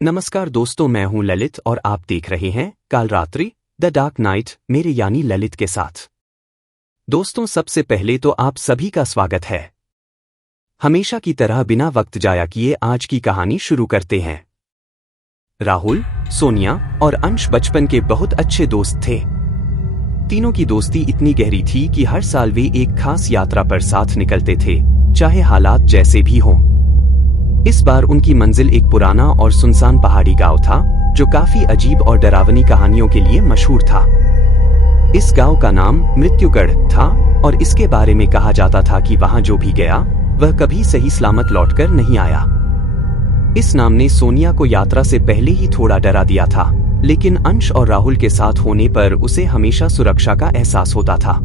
नमस्कार दोस्तों, मैं हूं ललित और आप देख रहे हैं काल रात्रि द डार्क नाइट मेरे यानी ललित के साथ। दोस्तों, सबसे पहले तो आप सभी का स्वागत है। हमेशा की तरह बिना वक्त जाया किए आज की कहानी शुरू करते हैं। राहुल, सोनिया और अंश बचपन के बहुत अच्छे दोस्त थे। तीनों की दोस्ती इतनी गहरी थी कि हर साल वे एक खास यात्रा पर साथ निकलते थे, चाहे हालात जैसे भी हों। इस बार उनकी मंजिल एक पुराना और सुनसान पहाड़ी गांव था, जो काफी अजीब और डरावनी कहानियों के लिए मशहूर था। इस गांव का नाम मृत्युगढ़ था और इसके बारे में कहा जाता था कि वहां जो भी गया वह कभी सही सलामत लौटकर नहीं आया। इस नाम ने सोनिया को यात्रा से पहले ही थोड़ा डरा दिया था, लेकिन अंश और राहुल के साथ होने पर उसे हमेशा सुरक्षा का एहसास होता था।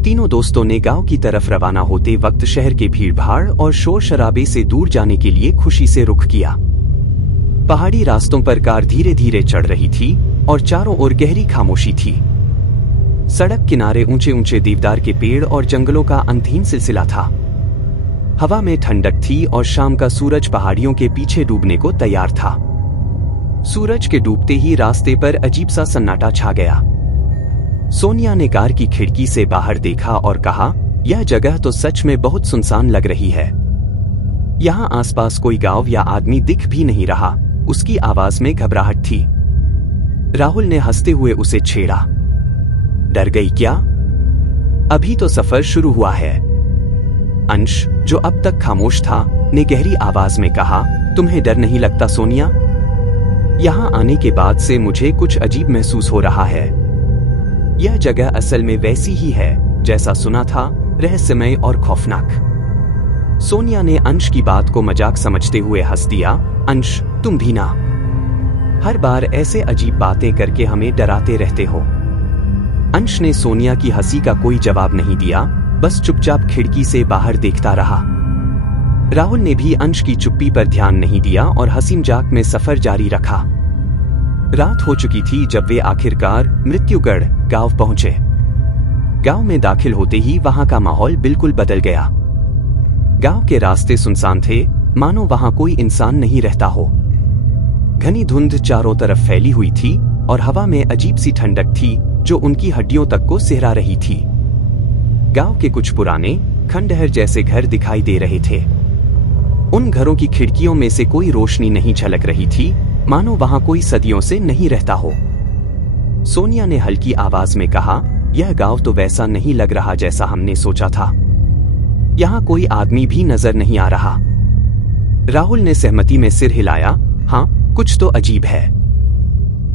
तीनों दोस्तों ने गांव की तरफ रवाना होते वक्त शहर के भीड़भाड़ और शोर शराबे से दूर जाने के लिए खुशी से रुख किया। पहाड़ी रास्तों पर कार धीरे धीरे चढ़ रही थी और चारों ओर गहरी खामोशी थी। सड़क किनारे ऊंचे ऊंचे देवदार के पेड़ और जंगलों का अनधीन सिलसिला था। हवा में ठंडक थी और शाम का सूरज पहाड़ियों के पीछे डूबने को तैयार था। सूरज के डूबते ही रास्ते पर अजीब सा सन्नाटा छा गया। सोनिया ने कार की खिड़की से बाहर देखा और कहा, यह जगह तो सच में बहुत सुनसान लग रही है। यहाँ आसपास कोई गांव या आदमी दिख भी नहीं रहा। उसकी आवाज में घबराहट थी। राहुल ने हंसते हुए उसे छेड़ा, डर गई क्या? अभी तो सफर शुरू हुआ है। अंश, जो अब तक खामोश था, ने गहरी आवाज में कहा, तुम्हें डर नहीं लगता सोनिया? यहाँ आने के बाद से मुझे कुछ अजीब महसूस हो रहा है। यह जगह असल में वैसी ही है जैसा सुना था, रहस्यमय और खौफनाक। सोनिया ने अंश की बात को मजाक समझते हुए हंस दिया। अंश, तुम भी ना, हर बार ऐसे अजीब बातें करके हमें डराते रहते हो। अंश ने सोनिया की हंसी का कोई जवाब नहीं दिया, बस चुपचाप खिड़की से बाहर देखता रहा। राहुल ने भी अंश की चुप्पी पर ध्यान नहीं दिया और हंसी मजाक में सफर जारी रखा। रात हो चुकी थी जब वे आखिरकार मृत्युगढ़ गांव पहुंचे। गांव में दाखिल होते ही वहां का माहौल बिल्कुल बदल गया। गांव के रास्ते सुनसान थे, मानो वहां कोई इंसान नहीं रहता हो। घनी धुंध चारों तरफ फैली हुई थी और हवा में अजीब सी ठंडक थी जो उनकी हड्डियों तक को सिहरा रही थी। गांव के कुछ पुराने खंडहर जैसे घर दिखाई दे रहे थे। उन घरों की खिड़कियों में से कोई रोशनी नहीं झलक रही थी, मानो वहां कोई सदियों से नहीं रहता हो। सोनिया ने हल्की आवाज में कहा, यह गांव तो वैसा नहीं लग रहा जैसा हमने सोचा था। यहाँ कोई आदमी भी नजर नहीं आ रहा। राहुल ने सहमति में सिर हिलाया, हाँ, कुछ तो अजीब है,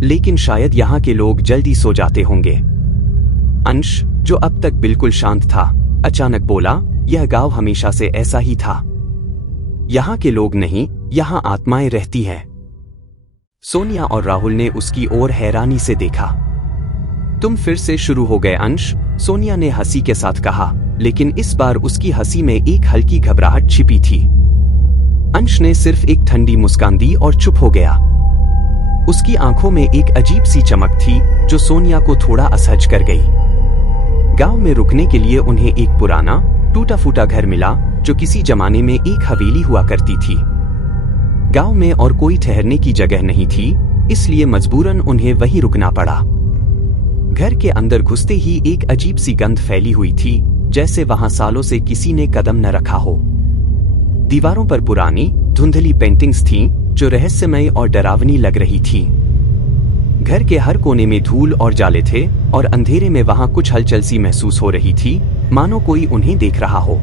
लेकिन शायद यहाँ के लोग जल्दी सो जाते होंगे। अंश, जो अब तक बिल्कुल शांत था, अचानक बोला, यह गांव हमेशा से ऐसा ही था। यहाँ के लोग नहीं, यहाँ आत्माएं रहती हैं। सोनिया और राहुल ने उसकी ओर हैरानी से देखा। तुम फिर से शुरू हो गए अंश, सोनिया ने हंसी के साथ कहा, लेकिन इस बार उसकी हंसी में एक हल्की घबराहट छिपी थी। अंश ने सिर्फ एक ठंडी मुस्कान दी और चुप हो गया। उसकी आंखों में एक अजीब सी चमक थी जो सोनिया को थोड़ा असहज कर गई। गांव में रुकने के लिए उन्हें एक पुराना टूटा फूटा घर मिला जो किसी जमाने में एक हवेली हुआ करती थी। गांव में और कोई ठहरने की जगह नहीं थी, इसलिए मजबूरन उन्हें वहीं रुकना पड़ा। घर के अंदर घुसते ही एक अजीब सी गंध फैली हुई थी, जैसे वहां सालों से किसी ने कदम न रखा हो। दीवारों पर पुरानी धुंधली पेंटिंग्स थीं जो रहस्यमय और डरावनी लग रही थी। घर के हर कोने में धूल और जाले थे और अंधेरे में वहां कुछ हलचल सी महसूस हो रही थी, मानो कोई उन्हें देख रहा हो।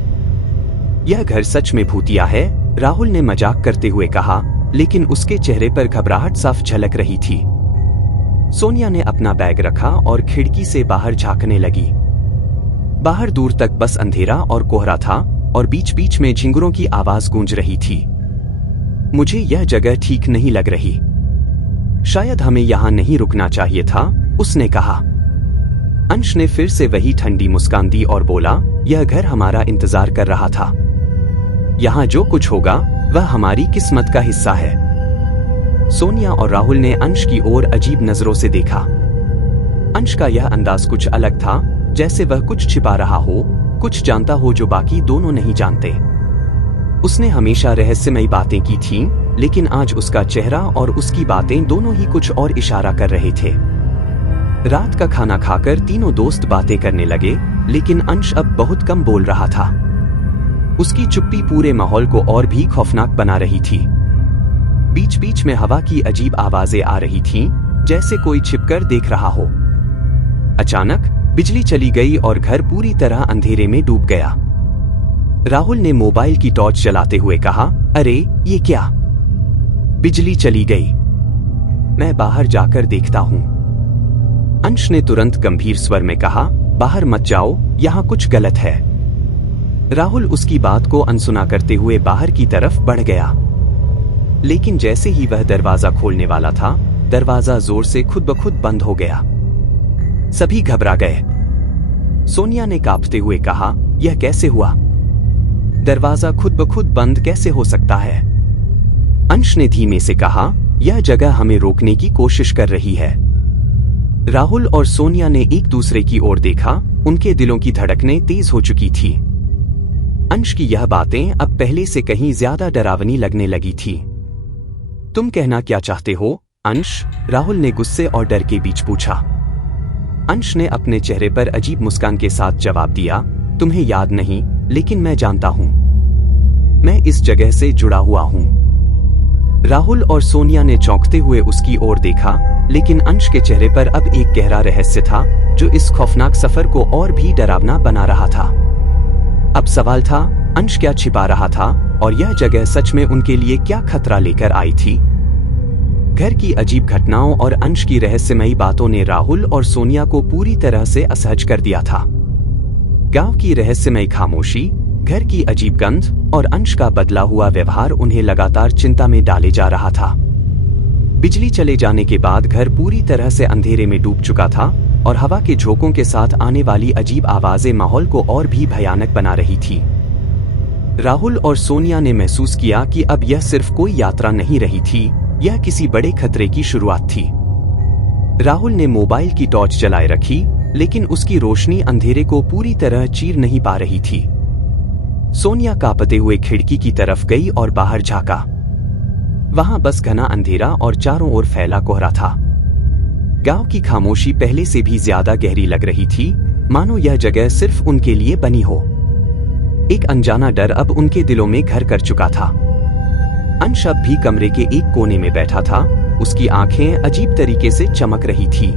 यह घर सच में भूतिया है, राहुल ने मजाक करते हुए कहा, लेकिन उसके चेहरे पर घबराहट साफ झलक रही थी। सोनिया ने अपना बैग रखा और खिड़की से बाहर झांकने लगी। बाहर दूर तक बस अंधेरा और कोहरा था और बीच बीच में झिंगुरों की आवाज गूंज रही थी। मुझे यह जगह ठीक नहीं लग रही, शायद हमें यहाँ नहीं रुकना चाहिए था, उसने कहा। अंश ने फिर से वही ठंडी मुस्कान दी और बोला, यह घर हमारा इंतजार कर रहा था। यहाँ जो कुछ होगा वह हमारी किस्मत का हिस्सा है। सोनिया और राहुल ने अंश की ओर अजीब नजरों से देखा। अंश का यह अंदाज कुछ अलग था, जैसे वह कुछ छिपा रहा हो, कुछ जानता हो जो बाकी दोनों नहीं जानते। उसने हमेशा रहस्यमयी बातें की थीं, लेकिन आज उसका चेहरा और उसकी बातें दोनों ही कुछ और इशारा कर रहे थे। रात का खाना खाकर तीनों दोस्त बातें करने लगे, लेकिन अंश अब बहुत कम बोल रहा था। उसकी चुप्पी पूरे माहौल को और भी खौफनाक बना रही थी। बीच बीच में हवा की अजीब आवाजें आ रही थीं, जैसे कोई छिपकर देख रहा हो। अचानक बिजली चली गई और घर पूरी तरह अंधेरे में डूब गया। राहुल ने मोबाइल की टॉर्च जलाते हुए कहा, अरे ये क्या? बिजली चली गई। मैं बाहर जाकर देखता हूं। अंश ने तुरंत गंभीर स्वर में कहा, बाहर मत जाओ, यहां कुछ गलत है। राहुल उसकी बात को अनसुना करते हुए बाहर की तरफ बढ़ गया, लेकिन जैसे ही वह दरवाजा खोलने वाला था, दरवाजा जोर से खुद ब खुद बंद हो गया। सभी घबरा गए। सोनिया ने कांपते हुए कहा, यह कैसे हुआ? दरवाजा खुद ब खुद बंद कैसे हो सकता है? अंश ने धीमे से कहा, यह जगह हमें रोकने की कोशिश कर रही है। राहुल और सोनिया ने एक दूसरे की ओर देखा, उनके दिलों की धड़कनें तेज हो चुकी थी। अंश की यह बातें अब पहले से कहीं ज्यादा डरावनी लगने लगी थी। तुम कहना क्या चाहते हो, अंश? राहुल ने गुस्से और डर के बीच पूछा। अंश ने अपने चेहरे पर अजीब मुस्कान के साथ जवाब दिया, तुम्हें याद नहीं, लेकिन मैं जानता हूं। मैं इस जगह से जुड़ा हुआ हूं। राहुल और सोनिया ने चौंकते हुए उसकी ओर देखा, लेकिन अंश के चेहरे पर अब एक गहरा रहस्य था, जो इस खौफनाक सफर को और भी डरावना बना रहा था। अब सवाल था, अंश क्या छिपा रहा था और यह जगह सच में उनके लिए क्या खतरा लेकर आई थी? घर की अजीब घटनाओं और अंश की रहस्यमयी बातों ने राहुल और सोनिया को पूरी तरह से असहज कर दिया था। गांव की रहस्यमयी खामोशी, घर की अजीब गंध और अंश का बदला हुआ व्यवहार उन्हें लगातार चिंता में डाले जा रहा था। बिजली चले जाने के बाद घर पूरी तरह से अंधेरे में डूब चुका था और हवा के झोंकों के साथ आने वाली अजीब आवाजें माहौल को और भी भयानक बना रही थी। राहुल और सोनिया ने महसूस किया कि अब यह सिर्फ कोई यात्रा नहीं रही थी, यह किसी बड़े खतरे की शुरुआत थी। राहुल ने मोबाइल की टॉर्च जलाए रखी, लेकिन उसकी रोशनी अंधेरे को पूरी तरह चीर नहीं पा रही थी। सोनिया कांपते हुए खिड़की की तरफ गई और बाहर झांका। वहां बस घना अंधेरा और चारों ओर फैला कोहरा था। गांव की खामोशी पहले से भी ज्यादा गहरी लग रही थी, मानो यह जगह सिर्फ उनके लिए बनी हो। एक अनजाना डर अब उनके दिलों में घर कर चुका था। अंश अब भी कमरे के एक कोने में बैठा था, उसकी आंखें अजीब तरीके से चमक रही थी।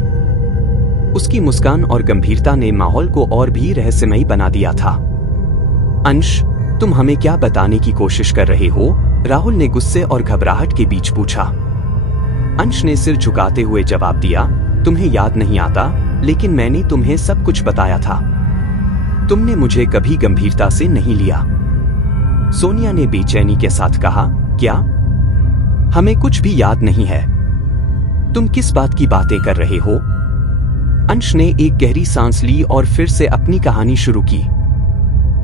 उसकी मुस्कान और गंभीरता ने माहौल को और भी रहस्यमयी बना दिया था। अंश, तुम हमें क्या बताने की कोशिश कर रहे हो? राहुल ने गुस्से और घबराहट के बीच पूछा। अंश ने सिर झुकाते हुए जवाब दिया, तुम्हें याद नहीं आता, लेकिन मैंने तुम्हें सब कुछ बताया था। तुमने मुझे कभी गंभीरता से नहीं लिया। सोनिया ने बेचैनी के साथ कहा, क्या? हमें कुछ भी याद नहीं है। तुम किस बात की बातें कर रहे हो? अंश ने एक गहरी सांस ली और फिर से अपनी कहानी शुरू की।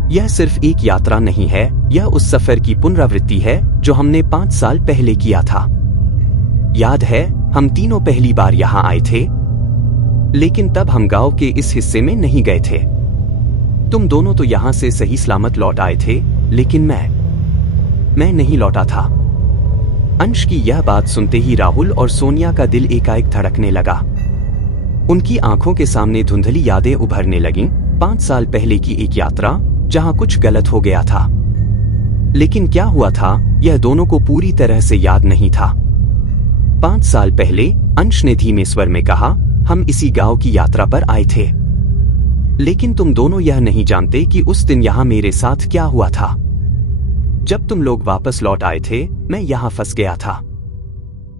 यह सिर्फ एक यात्रा नहीं है, यह उस सफर की पुनरावृत्ति है जो हमने 5 साल पहले किया था। याद है, हम तीनों पहली बार यहां आए थे, लेकिन तब हम गांव के इस हिस्से में नहीं गए थे। तुम दोनों तो यहां से सही सलामत लौट आए थे, लेकिन मैं नहीं लौटा था। अंश की यह बात सुनते ही राहुल और सोनिया का दिल एकाएक धड़कने लगा। उनकी आंखों के सामने धुंधली यादें उभरने लगीं, 5 साल पहले की एक यात्रा जहां कुछ गलत हो गया था। लेकिन क्या हुआ था, यह दोनों को पूरी तरह से याद नहीं था। 5 साल पहले, अंश ने धीमे स्वर में कहा, हम इसी गांव की यात्रा पर आए थे। लेकिन तुम दोनों यह नहीं जानते कि उस दिन यहां मेरे साथ क्या हुआ था। जब तुम लोग वापस लौट आए थे, मैं यहां फंस गया था।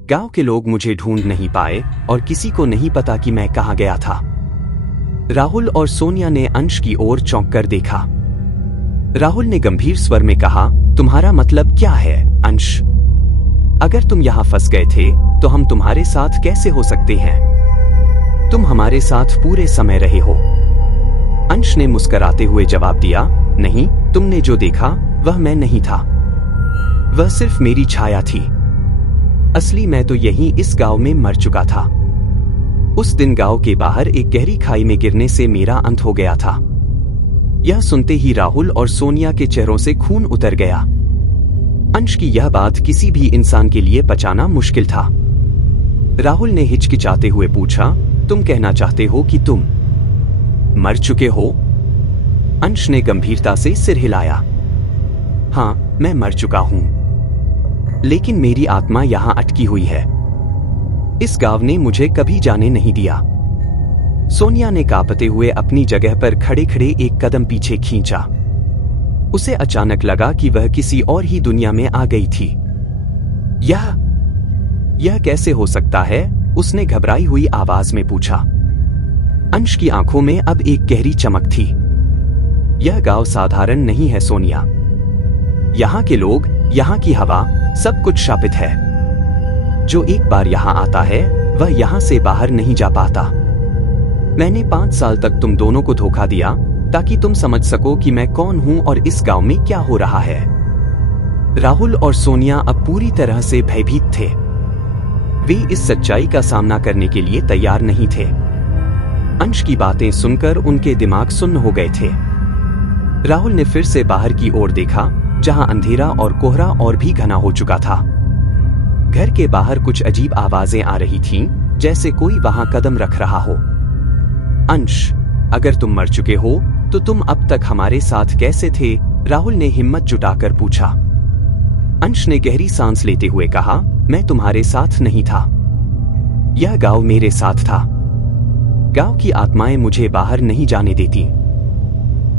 गांव के लोग मुझे ढूंढ नहीं पाए और किसी को नहीं पता कि मैं कहां गया था। राहुल और सोनिया ने अंश की ओर चौंक कर देखा। राहुल ने गंभीर स्वर में कहा, तुम्हारा मतलब क्या है, अंश? अगर तुम यहां फंस गए थे, तो हम तुम्हारे साथ कैसे हो सकते हैं? तुम हमारे साथ पूरे समय रहे हो। अंश ने मुस्कुराते हुए जवाब दिया, नहीं, तुमने जो देखा वह मैं नहीं था। वह सिर्फ मेरी छाया थी। असली मैं तो यहीं इस गांव में मर चुका था। उस दिन गांव के बाहर एक गहरी खाई में गिरने से मेरा अंत हो गया था। यह सुनते ही राहुल और सोनिया के चेहरों से खून उतर गया। अंश की यह बात किसी भी इंसान के लिए पचाना मुश्किल था। राहुल ने हिचकिचाते हुए पूछा, तुम कहना चाहते हो कि तुम मर चुके हो? अंश ने गंभीरता से सिर हिलाया। हाँ, मैं मर चुका हूं, लेकिन मेरी आत्मा यहां अटकी हुई है। इस गांव ने मुझे कभी जाने नहीं दिया। सोनिया ने कांपते हुए अपनी जगह पर खड़े खड़े एक कदम पीछे खींचा। उसे अचानक लगा कि वह किसी और ही दुनिया में आ गई थी। यह कैसे हो सकता है? उसने घबराई हुई आवाज में पूछा। अंश की आंखों में अब एक गहरी चमक थी। यह गांव साधारण नहीं है सोनिया। यहाँ के लोग, यहाँ की हवा, सब कुछ शापित है। जो एक बार यहाँ आता है वह यहाँ से बाहर नहीं जा पाता। मैंने 5 साल तक तुम दोनों को धोखा दिया ताकि तुम समझ सको कि मैं कौन हूं और इस गांव में क्या हो रहा है। राहुल और सोनिया अब पूरी तरह से भयभीत थे। वे इस सच्चाई का सामना करने के लिए तैयार नहीं थे। अंश की बातें सुनकर उनके दिमाग सुन्न हो गए थे। राहुल ने फिर से बाहर की ओर देखा, जहां अंधेरा और कोहरा और भी घना हो चुका था। घर के बाहर कुछ अजीब आवाजें आ रही थीं, जैसे कोई वहां कदम रख रहा हो। अंश, अगर तुम मर चुके हो तो तुम अब तक हमारे साथ कैसे थे? राहुल ने हिम्मत जुटाकर पूछा। अंश ने गहरी सांस लेते हुए कहा, मैं तुम्हारे साथ नहीं था। यह गांव मेरे साथ था। गांव की आत्माएं मुझे बाहर नहीं जाने देती।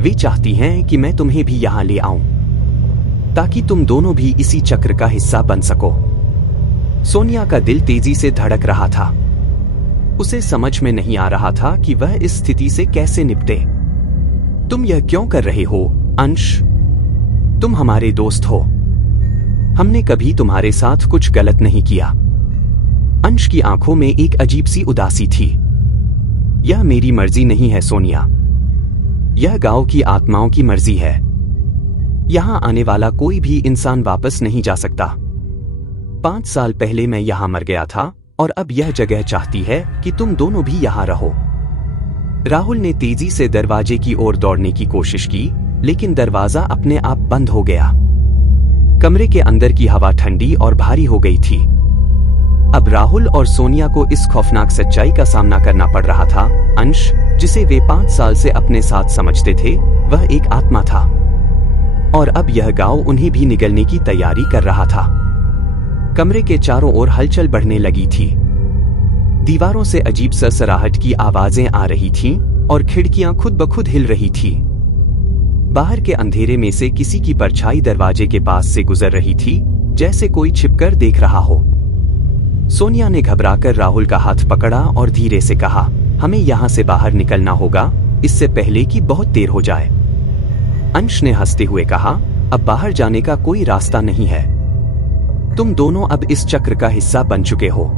वे चाहती हैं कि मैं तुम्हें भी यहां ले आऊं, ताकि तुम दोनों भी इसी चक्र का हिस्सा बन सको। सोनिया का दिल तेजी से धड़क रहा था। उसे समझ में नहीं आ रहा था कि वह इस स्थिति से कैसे निपटे। तुम यह क्यों कर रहे हो अंश? तुम हमारे दोस्त हो। हमने कभी तुम्हारे साथ कुछ गलत नहीं किया। अंश की आंखों में एक अजीब सी उदासी थी। यह मेरी मर्जी नहीं है सोनिया। यह गांव की आत्माओं की मर्जी है। यहां आने वाला कोई भी इंसान वापस नहीं जा सकता। 5 साल पहले मैं यहां मर गया था और अब यह जगह चाहती है कि तुम दोनों भी यहां रहो। राहुल ने तेजी से दरवाजे की ओर दौड़ने की कोशिश की, लेकिन दरवाजा अपने आप बंद हो गया। कमरे के अंदर की हवा ठंडी और भारी हो गई थी। अब राहुल और सोनिया को इस खौफनाक सच्चाई का सामना करना पड़ रहा था। अंश, जिसे वे 5 साल से अपने साथ समझते थे, वह एक आत्मा था, और अब यह गांव उन्हें भी निगलने की तैयारी कर रहा था। कमरे के चारों ओर हलचल बढ़ने लगी थी। दीवारों से अजीब सरसराहट की आवाजें आ रही थीं और खिड़कियां खुद ब खुद हिल रही थी। बाहर के अंधेरे में से किसी की परछाई दरवाजे के पास से गुजर रही थी, जैसे कोई छिपकर देख रहा हो। सोनिया ने घबराकर राहुल का हाथ पकड़ा और धीरे से कहा, हमें यहां से बाहर निकलना होगा, इससे पहले कि बहुत देर हो जाए। अंश ने हंसते हुए कहा, अब बाहर जाने का कोई रास्ता नहीं है। तुम दोनों अब इस चक्र का हिस्सा बन चुके हो।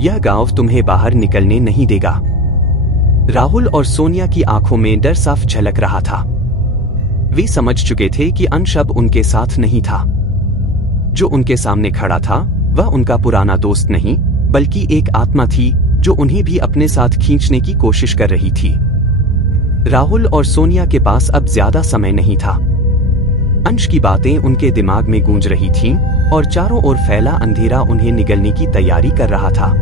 यह गांव तुम्हें बाहर निकलने नहीं देगा। राहुल और सोनिया की आंखों में डर साफ झलक रहा था। वे समझ चुके थे कि अंश अब उनके साथ नहीं था। जो उनके सामने खड़ा था वह उनका पुराना दोस्त नहीं, बल्कि एक आत्मा थी जो उन्हें भी अपने साथ खींचने की कोशिश कर रही थी। राहुल और सोनिया के पास अब ज्यादा समय नहीं था। अंश की बातें उनके दिमाग में गूंज रही थीं और चारों ओर फैला अंधेरा उन्हें निगलने की तैयारी कर रहा था।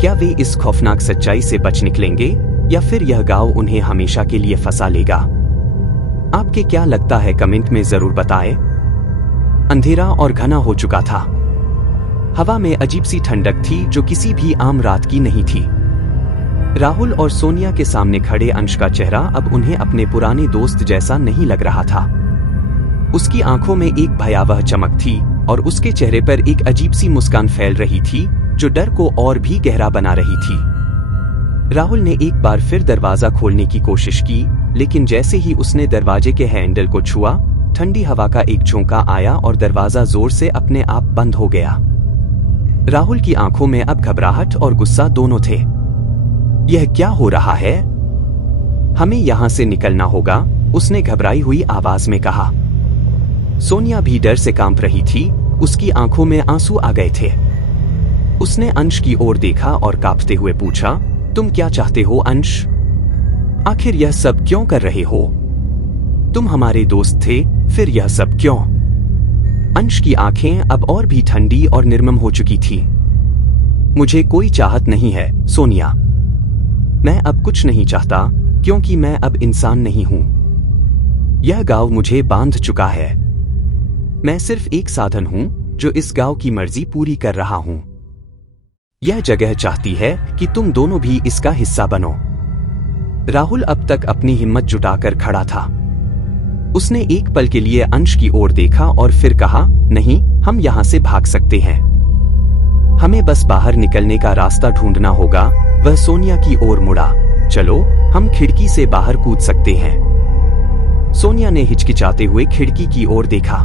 क्या वे इस खौफनाक सच्चाई से बच निकलेंगे या फिर यह गांव उन्हें हमेशा के लिए फंसा लेगा? आपके क्या लगता है कमेंट में जरूर बताएं। अंधेरा और घना हो चुका था। हवा में अजीब सी ठंडक थी जो किसी भी आम रात की नहीं थी। राहुल और सोनिया के सामने खड़े अंश का चेहरा अब उन्हें अपने पुराने दोस्त जैसा नहीं लग रहा था। उसकी आंखों में एक भयावह चमक थी और उसके चेहरे पर एक अजीब सी मुस्कान फैल रही थी जो डर को और भी गहरा बना रही थी। राहुल ने एक बार फिर दरवाजा खोलने की कोशिश की, लेकिन जैसे ही उसने दरवाजे के हैंडल को छुआ, ठंडी हवा का एक झोंका आया और दरवाजा जोर से अपने आप बंद हो गया। राहुल की आंखों में अब घबराहट और गुस्सा दोनों थे। यह क्या हो रहा है? हमें यहां से निकलना होगा, उसने घबराई हुई आवाज में कहा। सोनिया भी डर से कांप रही थी, उसकी आंखों में आंसू आ गए थे। उसने अंश की ओर देखा और कांपते हुए पूछा, तुम क्या चाहते हो अंश? आखिर यह सब क्यों कर रहे हो? तुम हमारे दोस्त थे, फिर यह सब क्यों? अंश की आंखें अब और भी ठंडी और निर्मम हो चुकी थी। मुझे कोई चाहत नहीं है, सोनिया। मैं अब कुछ नहीं चाहता, क्योंकि मैं अब इंसान नहीं हूं। यह गांव मुझे बांध चुका है। मैं सिर्फ एक साधन हूं जो इस गांव की मर्जी पूरी कर रहा हूं। यह जगह चाहती है कि तुम दोनों भी इसका हिस्सा बनो। राहुल अब तक अपनी हिम्मत जुटाकर खड़ा था। उसने एक पल के लिए अंश की ओर देखा और फिर कहा, नहीं, हम यहां से भाग सकते हैं। हमें बस बाहर निकलने का रास्ता ढूंढना होगा। वह सोनिया की ओर मुड़ा। चलो, हम खिड़की से बाहर कूद सकते हैं। सोनिया ने हिचकिचाते हुए खिड़की की ओर देखा।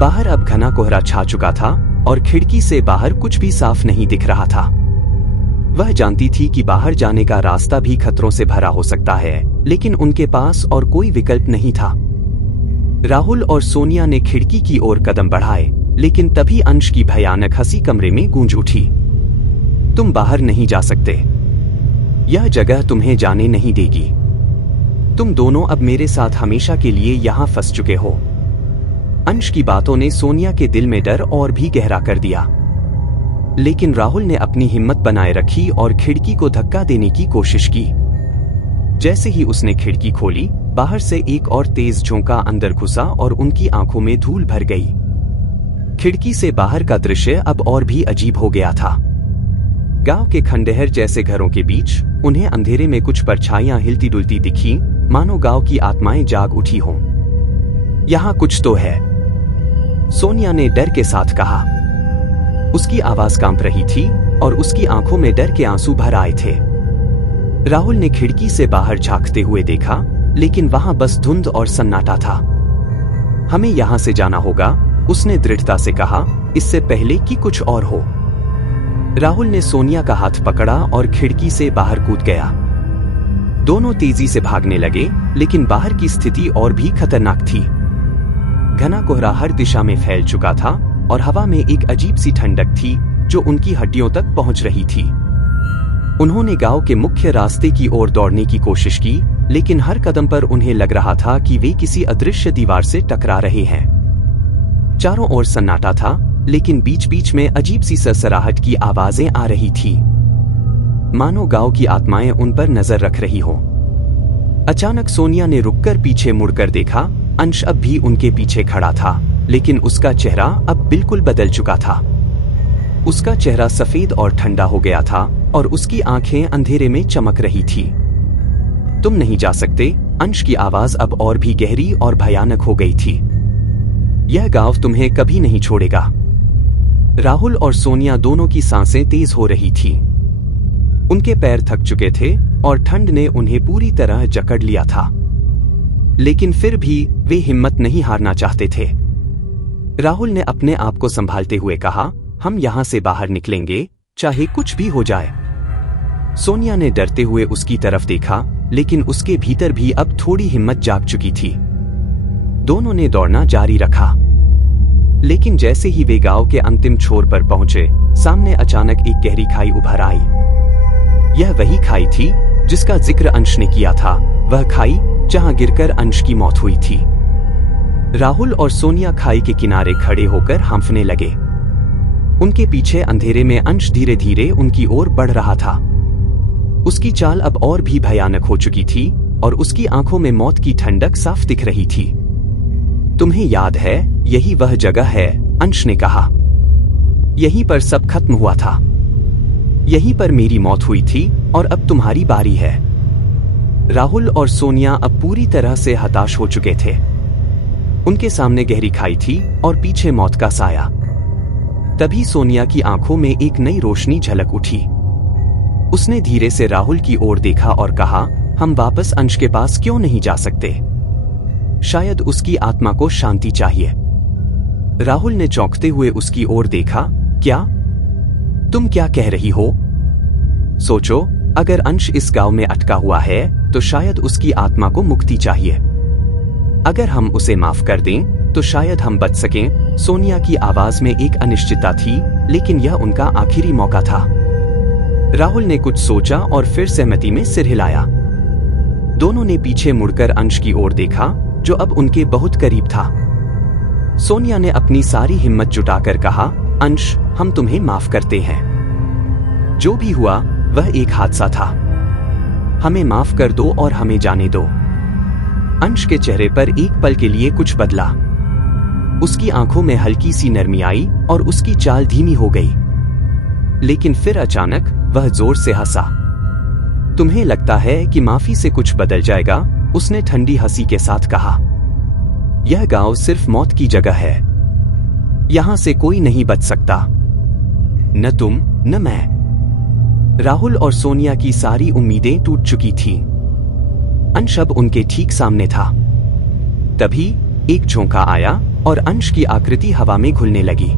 बाहर अब घना कोहरा छा चुका था और खिड़की से बाहर कुछ भी साफ नहीं दिख रहा था। वह जानती थी कि बाहर जाने का रास्ता भी खतरों से भरा हो सकता है, लेकिन उनके पास और कोई विकल्प नहीं था। राहुल और सोनिया ने खिड़की की ओर कदम बढ़ाए, लेकिन तभी अंश की भयानक हंसी कमरे में गूंज उठी। तुम बाहर नहीं जा सकते। यह जगह तुम्हें जाने नहीं देगी। तुम दोनों अब मेरे साथ हमेशा के लिए यहां फंस चुके हो। अंश की बातों ने सोनिया के दिल में डर और भी गहरा कर दिया। लेकिन राहुल ने अपनी हिम्मत बनाए रखी और खिड़की को धक्का देने की कोशिश की। जैसे ही उसने खिड़की खोली, बाहर से एक और तेज झोंका अंदर घुसा और उनकी आंखों में धूल भर गई। खिड़की से बाहर का दृश्य अब और भी अजीब हो गया था। गांव के खंडहर जैसे घरों के बीच उन्हें अंधेरे में कुछ परछाइयां हिलती डुलती दिखी, मानो गांव की आत्माएं जाग उठी हों। यहां कुछ तो है, सोनिया ने डर के साथ कहा। उसकी आवाज कांप रही थी और उसकी आंखों में डर के आंसू भर आए थे। राहुल ने खिड़की से बाहर झांकते हुए देखा, लेकिन वहां बस धुंध और सन्नाटा था। हमें यहां से जाना होगा, उसने दृढ़ता से कहा, इससे पहले कि कुछ और हो। राहुल ने सोनिया का हाथ पकड़ा और खिड़की से बाहर कूद गया। दोनों तेजी से भागने लगे, लेकिन बाहर की स्थिति और भी खतरनाक थी। घना कोहरा हर दिशा में फैल चुका था और हवा में एक अजीब सी ठंडक थी जो उनकी हड्डियों तक पहुंच रही थी। उन्होंने गांव के मुख्य रास्ते की ओर दौड़ने की कोशिश की, लेकिन हर कदम पर उन्हें लग रहा था कि वे किसी अदृश्य दीवार से टकरा रहे हैं। चारों ओर सन्नाटा था, लेकिन बीच बीच में अजीब सी सरसराहट की आवाजें आ रही थी, मानो गांव की आत्माएं उन पर नजर रख रही हो। अचानक सोनिया ने रुककर पीछे मुड़कर देखा। अंश अब भी उनके पीछे खड़ा था, लेकिन उसका चेहरा अब बिल्कुल बदल चुका था। उसका चेहरा सफेद और ठंडा हो गया था और उसकी आंखें अंधेरे में चमक रही थी। तुम नहीं जा सकते। अंश की आवाज अब और भी गहरी और भयानक हो गई थी। यह गांव तुम्हें कभी नहीं छोड़ेगा। राहुल और सोनिया दोनों की सांसें तेज हो रही थी। उनके पैर थक चुके थे और ठंड ने उन्हें पूरी तरह जकड़ लिया था, लेकिन फिर भी वे हिम्मत नहीं हारना चाहते थे। राहुल ने अपने आप को संभालते हुए कहा, हम यहां से बाहर निकलेंगे, चाहे कुछ भी हो जाए। सोनिया ने डरते हुए उसकी तरफ देखा, लेकिन उसके भीतर भी अब थोड़ी हिम्मत जाग चुकी थी। दोनों ने दौड़ना जारी रखा, लेकिन जैसे ही वे गांव के अंतिम छोर पर पहुंचे, सामने अचानक एक गहरी खाई उभर आई। यह वही खाई थी जिसका जिक्र अंश ने किया था, वह खाई जहां गिरकर अंश की मौत हुई थी। राहुल और सोनिया खाई के किनारे खड़े होकर हांफने लगे। उनके पीछे अंधेरे में अंश धीरे धीरे उनकी ओर बढ़ रहा था। उसकी चाल अब और भी भयानक हो चुकी थी और उसकी आंखों में मौत की ठंडक साफ दिख रही थी। तुम्हें याद है, यही वह जगह है, अंश ने कहा। यहीं पर सब खत्म हुआ था। यहीं पर मेरी मौत हुई थी और अब तुम्हारी बारी है। राहुल और सोनिया अब पूरी तरह से हताश हो चुके थे। उनके सामने गहरी खाई थी और पीछे मौत का साया। तभी सोनिया की आंखों में एक नई रोशनी झलक उठी। उसने धीरे से राहुल की ओर देखा और कहा, हम वापस अंश के पास क्यों नहीं जा सकते? शायद उसकी आत्मा को शांति चाहिए। राहुल ने चौंकते हुए उसकी ओर देखा। क्या? तुम क्या कह रही हो? सोचो, अगर अंश इस गांव में अटका हुआ है तो शायद उसकी आत्मा को मुक्ति चाहिए। अगर हम उसे माफ कर दें तो शायद हम बच सकें। सोनिया की आवाज में एक अनिश्चितता थी, लेकिन यह उनका आखिरी मौका था। राहुल ने कुछ सोचा और फिर सहमति में सिर हिलाया। दोनों ने पीछे मुड़कर अंश की ओर देखा, जो अब उनके बहुत करीब था। सोनिया ने अपनी सारी हिम्मत जुटाकर कहा, अंश, हम तुम्हें माफ करते हैं। जो भी हुआ वह एक हादसा था। हमें माफ कर दो और हमें जाने दो। अंश के चेहरे पर एक पल के लिए कुछ बदला। उसकी आंखों में हल्की सी नरमी आई और उसकी चाल धीमी हो गई। लेकिन फिर अचानक वह जोर से हंसा। तुम्हें लगता है कि माफी से कुछ बदल जाएगा? उसने ठंडी हंसी के साथ कहा। यह गांव सिर्फ मौत की जगह है। यहां से कोई नहीं बच सकता, न तुम न मैं। राहुल और सोनिया की सारी उम्मीदें टूट चुकी थीं। अंश अब उनके ठीक सामने था। तभी एक झोंका आया और अंश की आकृति हवा में घुलने लगी।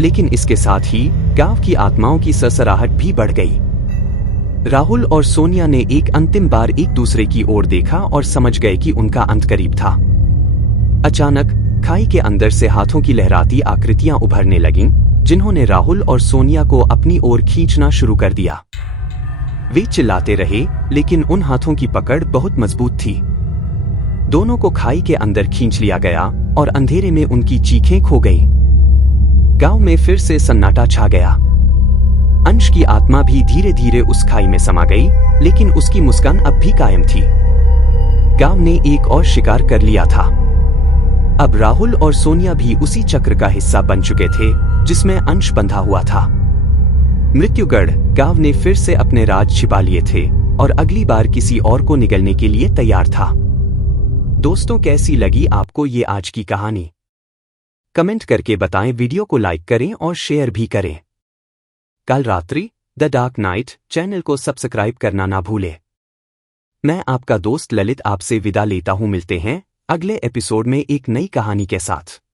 लेकिन इसके साथ ही गांव की आत्माओं की सरसराहट भी बढ़ गई। राहुल और सोनिया ने एक अंतिम बार एक दूसरे की ओर देखा और समझ गए कि उनका अंत करीब था। अचानक खाई के अंदर से हाथों की लहराती आकृतियां उभरने लगीं, जिन्होंने राहुल और सोनिया को अपनी ओर खींचना शुरू कर दिया। वे चिल्लाते रहे, लेकिन उन हाथों की पकड़ बहुत मजबूत थी। दोनों को खाई के अंदर खींच लिया गया और अंधेरे में उनकी चीखें खो गईं। गांव में फिर से सन्नाटा छा गया। अंश की आत्मा भी धीरे धीरे उस खाई में समा गई, लेकिन उसकी मुस्कान अब भी कायम थी। गांव ने एक और शिकार कर लिया था। अब राहुल और सोनिया भी उसी चक्र का हिस्सा बन चुके थे जिसमें अंश बंधा हुआ था। मृत्युगढ़ गांव ने फिर से अपने राज छिपा लिए थे और अगली बार किसी और को निगलने के लिए तैयार था। दोस्तों, कैसी लगी आपको ये आज की कहानी? कमेंट करके बताएं, वीडियो को लाइक करें और शेयर भी करें। कल रात्रि द डार्क नाइट चैनल को सब्सक्राइब करना ना भूलें। मैं आपका दोस्त ललित आपसे विदा लेता हूं। मिलते हैं अगले एपिसोड में एक नई कहानी के साथ।